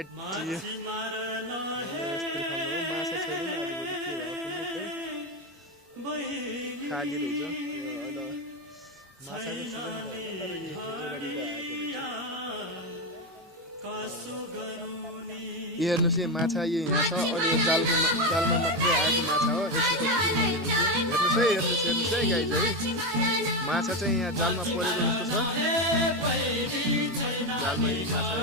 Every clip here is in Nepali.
वाइट टी यस्तै खानु हो माछा छैन आजभोलि के भयो कुनै खाली रहेछ यो अहिले माछाको सिजन त होइन तर यो अगाडिको आएको रहेछ हेर्नुहोस् है माछा यो यहाँ छ अहिले जालमा मात्रै आएको माछा हो हेर्नुहोस् है गाइज है माछा चाहिँ यहाँ जालमा परेको जस्तो छ जालमा यी माछा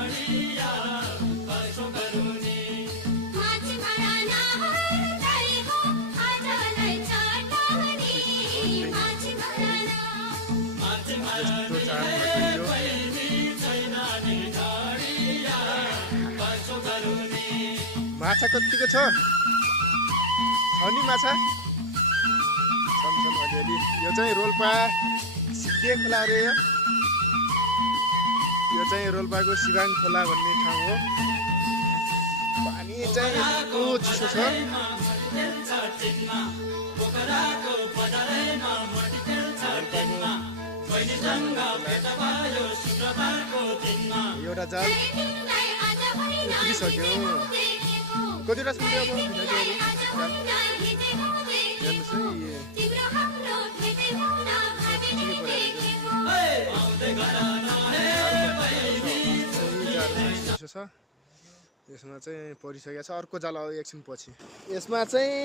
माछा कतिको छ नि माछा छन् अलिअलि यो चाहिँ रोल्पा के खोला अरे यो चाहिँ रोल्पाको सिवाङ खोला भन्ने ठाउँ हो पानी चाहिँ यस्तो चिसो छ एउटा जाल उक्लिसक्यो कतिवटा सुन्यो अब हेर्नुहोस् है यसमा चाहिँ परिसकेको छ अर्को जाल एकछिन पछि यसमा चाहिँ